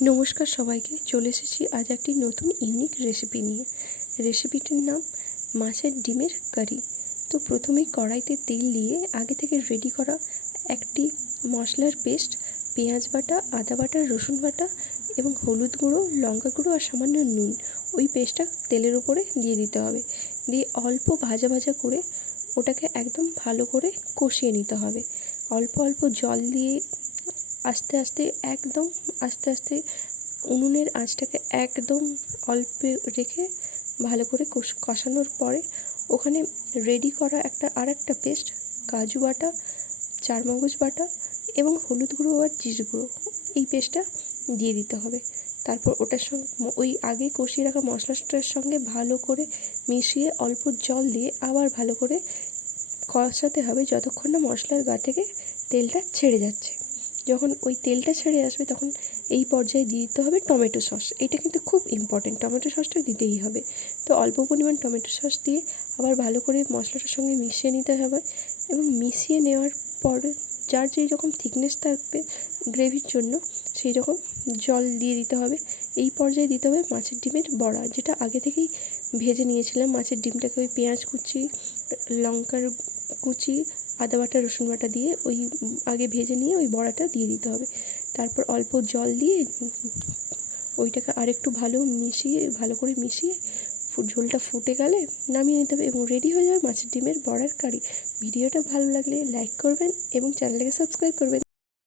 নমস্কার সবাইকে, চলে এসেছি আজ একটি নতুন ইউনিক রেসিপি নিয়ে। রেসিপিটির নাম মাছের ডিমের কারি। তো প্রথমেই কড়াইতে তেল দিয়ে আগে থেকে রেডি করা একটি মশলার পেস্ট, পেঁয়াজ বাটা, আদা বাটা, রসুন বাটা এবং হলুদ গুঁড়ো, লঙ্কা গুঁড়ো আর সামান্য নুন, ওই পেস্টটা তেলের উপরে দিয়ে দিতে হবে। দিয়ে অল্প ভাজা ভাজা করে ওটাকে একদম ভালো করে কষিয়ে নিতে হবে। অল্প অল্প জল দিয়ে আস্তে আস্তে উনুনের আঁচটাকে একদম অল্পে রেখে ভালো করে কষানোর পরে ওখানে রেডি করা আরেকটা পেস্ট, কাজু বাটা, চারমগজ বাটা এবং হলুদ গুঁড়ো আর জিরে গুঁড়ো, এই পেস্টটা দিয়ে দিতে হবে। তারপর ওটার সঙ্গে ওই আগে কষিয়ে রাখা মশলাটার সঙ্গে ভালো করে মিশিয়ে অল্প জল দিয়ে আবার ভালো করে কষাতে হবে যতক্ষণ না মশলার গা থেকে তেলটা ছেড়ে যাচ্ছে। যখন ওই তেলটা ছেড়ে আসবে তখন এই পর্যায়ে দিয়ে দিতে হবে টমেটো সস। এটা কিন্তু খুব ইম্পর্টেন্ট, টমেটো সসটা দিতেই হবে। তো অল্প পরিমাণ টমেটো সস দিয়ে আবার ভালো করে মশলাটার সঙ্গে মিশিয়ে নিতে হবে এবং মিশিয়ে নেওয়ার পরে যার যেই রকম থিকনেস থাকবে গ্রেভির জন্য সেই রকম জল দিয়ে দিতে হবে। এই পর্যায়ে দিতে হবে মাছের ডিমের বড়া, যেটা আগে থেকেই ভেজে নিয়েছিলাম। মাছের ডিমটাকে ওই পেঁয়াজ কুচি, লঙ্কার কুচি, আদা বাটা, রসুন বাটা দিয়ে ওই আগে ভেজে নিয়ে ওই বড়াটা দিয়ে দিতে হবে। তারপর অল্প জল দিয়ে ওইটাকে আরেকটু ভালো করে মিশিয়ে ঝোলটা ফুটে গেলে নামিয়ে নিতে হবে এবং রেডি হয়ে যাবে মাছের ডিমের বড়ার কারি। ভিডিওটা ভালো লাগলে লাইক করবেন এবং চ্যানেলটাকে সাবস্ক্রাইব করবেন।